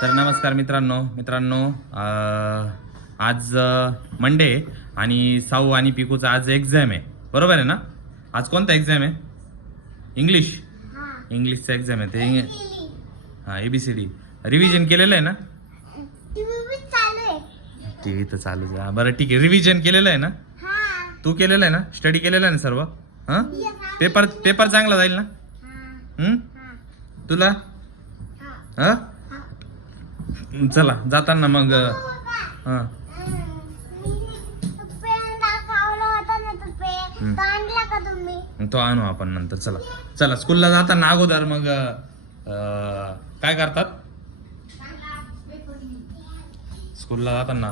तर नमस्कार मित्रांनो मित्रांनो आज मंडे आणि साऊ आणि पिकूचा आज एक्झाम आहे. बरोबर आहे ना? आज कोणता एक्झाम आहे? इंग्लिश इंग्लिशचा एक्झाम आहे. ते हां A B C D revision केलेलं आहे ना? टी व्ही तर चालू आहे. बरं ठीक आहे. रिव्हिजन केलेलं आहे ना? तू केलेलं आहे ना? स्टडी केलेलं आहे ना सर्व? हां? पेपर पेपर चांगला जाईल ना? तुला? हा? चला जाताना मग हा. तो आणू आपण नंतर चला. चला स्कूलला जाताना अगोदर मग काय करतात? स्कूलला जाताना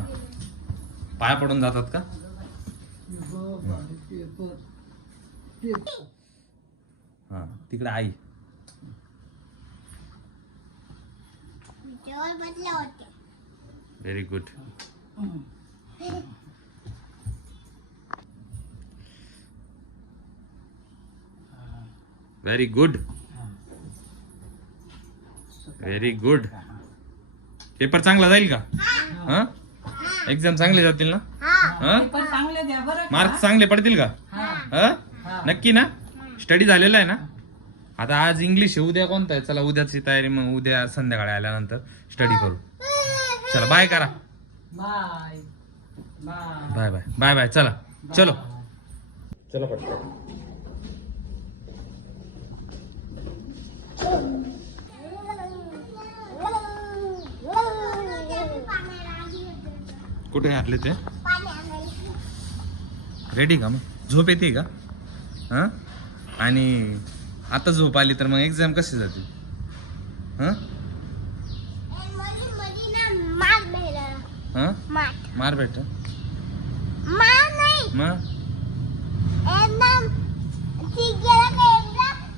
पाया पडून जातात का? हा तिकडे आई. Very good very good very good paper चांगला जाईल का? हा. एक्झाम चांगले जातील ना? हा? मार्क्स चांगले पडतील का? हा. नक्की ना? स्टडी झालेला आहे ना? आता आज इंग्लिश आहे. उद्या कोणता आहे? चला उद्याची तयारी मग उद्या संध्याकाळी आल्यानंतर स्टडी करू. चला बाय करा. Bye bye bye bye bye चला. चलो. चलो पटकन. कुठे घातले ते? रेडी का मग? झोप येते का? हां? आणि आता झोप आली तर मग एक्झाम कशी जाते? हां? हां? मार. भेट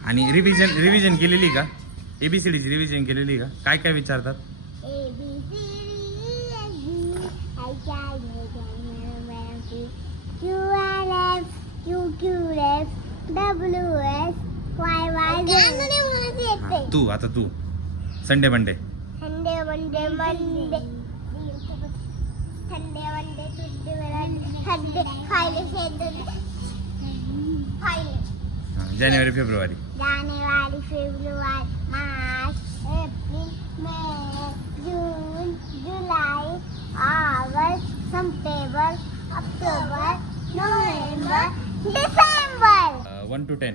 आणि रिव्हिजन रिव्हिजन केलेली का? एबीसीडीची रिव्हिजन केलेली का? काय काय विचारतात? W S तू आता तू. संडे बंडे जानेवारी फेब्रुवारी. जानेवारी फेब्रुवारी मार्च एप्रिल मे जून जुलै August September October November December. One two ten.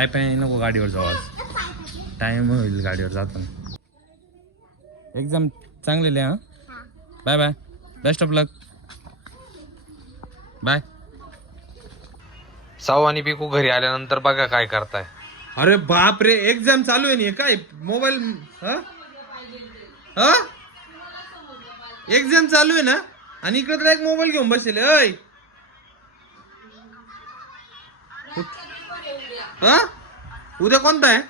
पाय पाय नको गाडीवर जाऊ आज. टाइम होईल गाडीवर जाताना. एक्झाम चांगलेले हा हा? Bye bye best of luck bye साऊ आणि पिकू घरी आल्यानंतर बघा काय करताय. अरे बाप रे एक्झाम चालू आहे नी काय? मोबाईल एक्झाम चालू आहे ना? आणि इकडे तर एक मोबाईल घेऊन बसले अय हा? उद्या कोणता आहे?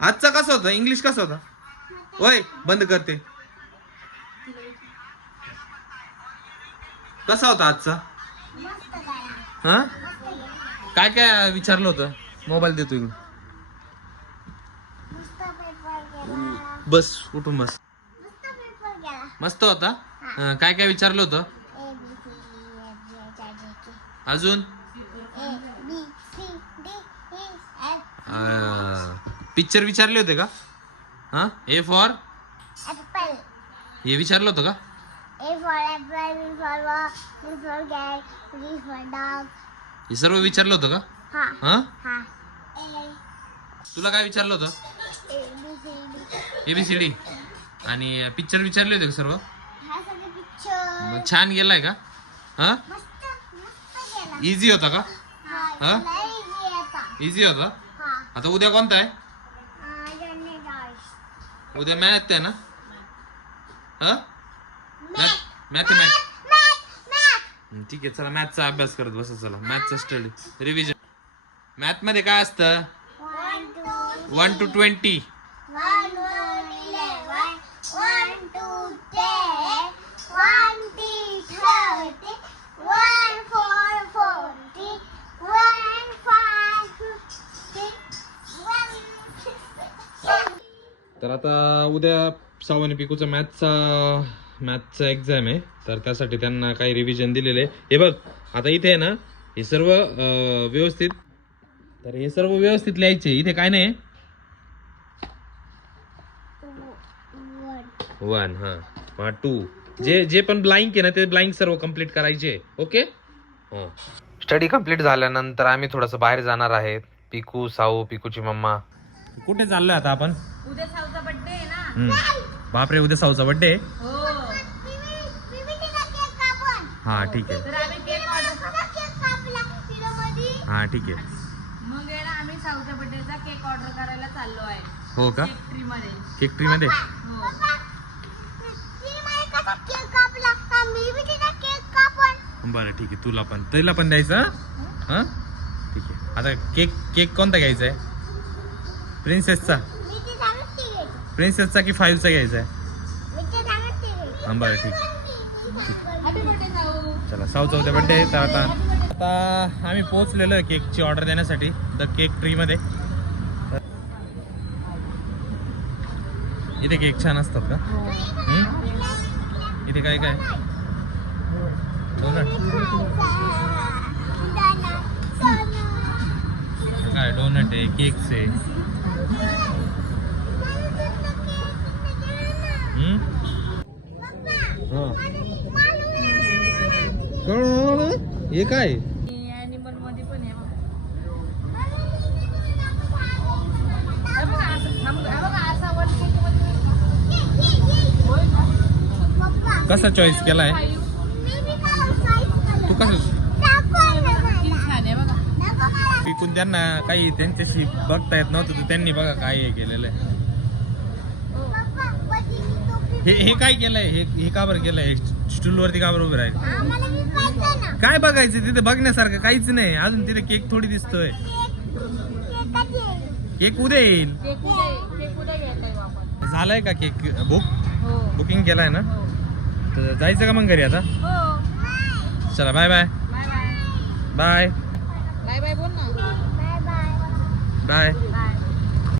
आजचा कसा होता? इंग्लिश कसा होता? ओय बंद करते. कसा होता आजचा? हा? काय काय विचारलं होतं? मोबाईल देतो गेला बस उठून बस. मस्त होता? काय काय विचारलं होतं? के अजून A B C D E F picture विचारले होते का? हा? ए फॉर हे विचारलं होतं का? हे सर्व विचारलं होतं का? हा. तुला काय विचारलं होतं? A B C D A B C D आणि पिक्चर विचारले होते का सर्व? हा मग छान गेलाय का? हा? मस्त मस्त गेला. इझी होता का? हा हा? इझी होता? आता उद्या कोणता आहे? उद्या मॅथ आहे ना? हा? मॅथ मॅथ ठीक आहे चला मॅथचा अभ्यास करत बसा चला. मॅथचा स्टडी रिव्हिजन मॅथमध्ये काय असतं? One two twenty one, one, two, three, one, तर आता उद्या सावनी पिकूचा मॅथचा मॅथचा एक्झाम आहे. तर त्यासाठी त्यांना काही रिव्हिजन दिलेले आहे. हे बघ आता इथे आहे ना हे सर्व व्यवस्थित तर हे सर्व व्यवस्थित लिहायचे. इथे काय नाही. वन हा. हा टू जे जे पण ब्लाइंक आहे ना ते ब्लाइंक सर्व कंप्लीट करायचे. ओके स्टडी कंप्लीट झाल्यानंतर आम्ही थोडस बाहेर जाणार आहे पिकू साऊ पिकूची मम्मा. कुठे चाललोय आता आपण? उद्या साऊचा बर्थडे आहे ना? हम्म. बापरे उद्या साऊचा बर्थडे हो. हा ठीक आहे. तर आम्ही केक ऑर्डर? हा ठीक आहे. मग आहे ना आम्ही बर्थडेचा केक ऑर्डर करायला चाललो आहे. हो का? केक ट्री मध्ये. केक ट्री मध्ये? हो. बरं ठीक आहे. तुला पण. तुला पण द्यायचं हा? ठीक आहे. आता केक केक कोणता घ्यायचा आहे? प्रिन्सेसचा मी तिचा नक्की घ्यायची. प्रिन्सेसचा की फाईव्हचा घ्यायचा आहे. हा, बरं ठीक चला साऊचा उद्या बड्डे तर आता आता आम्ही पोहोचलेलो आहे केकची ऑर्डर देण्यासाठी द केक ट्रीमध्ये इथे केक छान असतात का? इथे काय काय? डोनट काय डोनट आहे केक्स आहे. हे काय? अॅनिमलमध्ये पण आहे बघ. हे बघा, असं- थांब, हे बघा, असा one cake मध्ये होय ना? कसा चॉईस केलाय? तू कसं किती छान आहे बघा. पिकून त्यांना काही त्यांच्याशी बघता येत नव्हतं तर त्यांनी बघा काय हे केलेलं आहे. हे हे काय केलंय? हे हे का बरं केलंय? स्टूल वरती का बरं उभे राहिले? काय बघायचं तिथे बघण्यासारखं? काहीच नाही. अजून तिथे केक थोडी दिसतोय. केक उद्या येईल. आहे झालाय का केक? बुक? हो. बुकिंग केलाय ना? तर जायचं का मग घरी आता? हो. चला bye bye. Bye bye. Bye. Bye bye बोल ना. बाय.